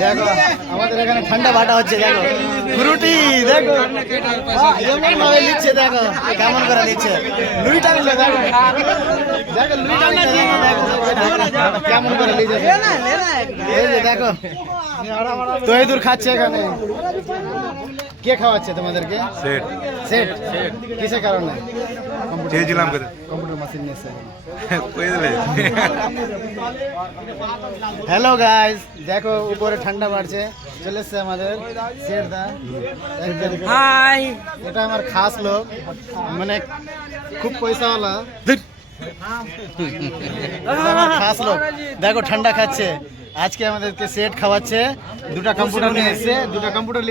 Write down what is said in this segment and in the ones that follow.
দেখো আমাদের এখানে ঠান্ডা বাটা হচ্ছে, দেখো ফ্রুটি, দেখো এমন ভাবে নিচ্ছে, দেখো কেমন করে নিচ্ছে, লুই টানলে, দেখো দেখো লুই টানলে, দেখো কেমন করে নিচ্ছে, এই যে দেখো তহিদুর খাচ্ছে এখানে। কে খাওয়াচ্ছে তোমাদেরকে? সেট সেট কিসের কারণে? চেয়েছিলাম কম্পিউটার মেশিন নিয়েছে। কই দিলে হ্যালো গাইস, দেখো উপরে ঠান্ডা বাড়ছে, চলে এসছে আমাদের শেরদা। হাই, এটা আমার খাস লোক, মানে খুব পয়সাওয়ালা, এটা আমার খাস লোক। দেখো ঠান্ডা খাচ্ছে, আজকে আমাদেরকে সেট খাওয়াচ্ছে, দুটা কম্পিউটার নিয়ে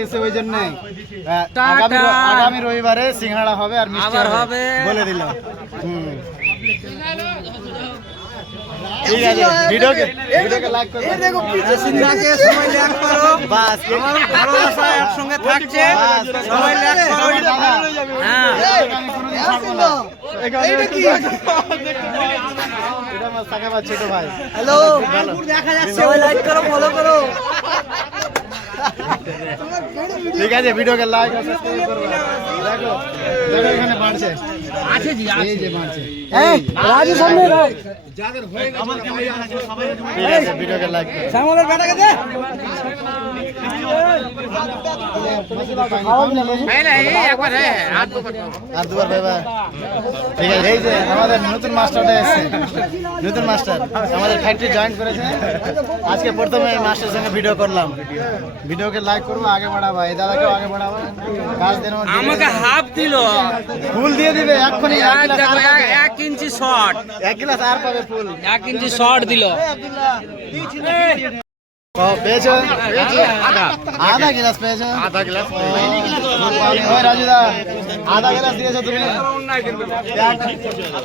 এসছে, ওই জন্য আগামী রবিবারে সিঙ্গাড়া হবে আর মিষ্টি হবে বলে দিল। ঠিক আছে, ভিডিওকে লাইক করো, সবাই লাইক করো, বাস আমার ভালোবাসা একসঙ্গে থাকছে, সবাই লাইক করো। হ্যাঁ, এটা আমার সাকাবার ছোট ভাই। হ্যালো, দেখা যাচ্ছে, সবাই লাইক করো, ফলো করো। ঠিক আছে, ভিডিওকে লাইক আর সাবস্ক্রাইব করবে। দেখো দেখো এখানে বাড়ছে, আছে জি, এই যে বাড়ছে, হ্যাঁ রাজু সামনে রাখ, যাদের হয়ে গেছে সবাই ঠিক আছে, ভিডিওকে লাইক করো। শ্যামলের বেটাকে দে, আর দুবার ভাই ভাই, ঠিক আছে। এই যে আমাদের নতুন মাস্টারটা এসেছে, নতুন মাস্টার আমাদের ফ্যাক্টরি জয়েন করেছে আজকে, প্রথমে এই মাস্টারের সঙ্গে ভিডিও করলাম। ভিডিওকে লাইক করবো, আগে বাড়াবো, এই দাদাকেও আগে বাড়াবো, কাজ দেন আমাকে হাফ দিল, ফুল দিয়ে দিবে এক্ষুনি, দেখো 1 ইঞ্চি শর্ট, 1 গ্লাস আর পাবে ফুল। 1 ইঞ্চি শর্ট দিল। ও পেয়েছো? আধা গ্লাস পেয়েছো? ওই রাজুদা, আধা গ্লাস দিয়েছো তুমি?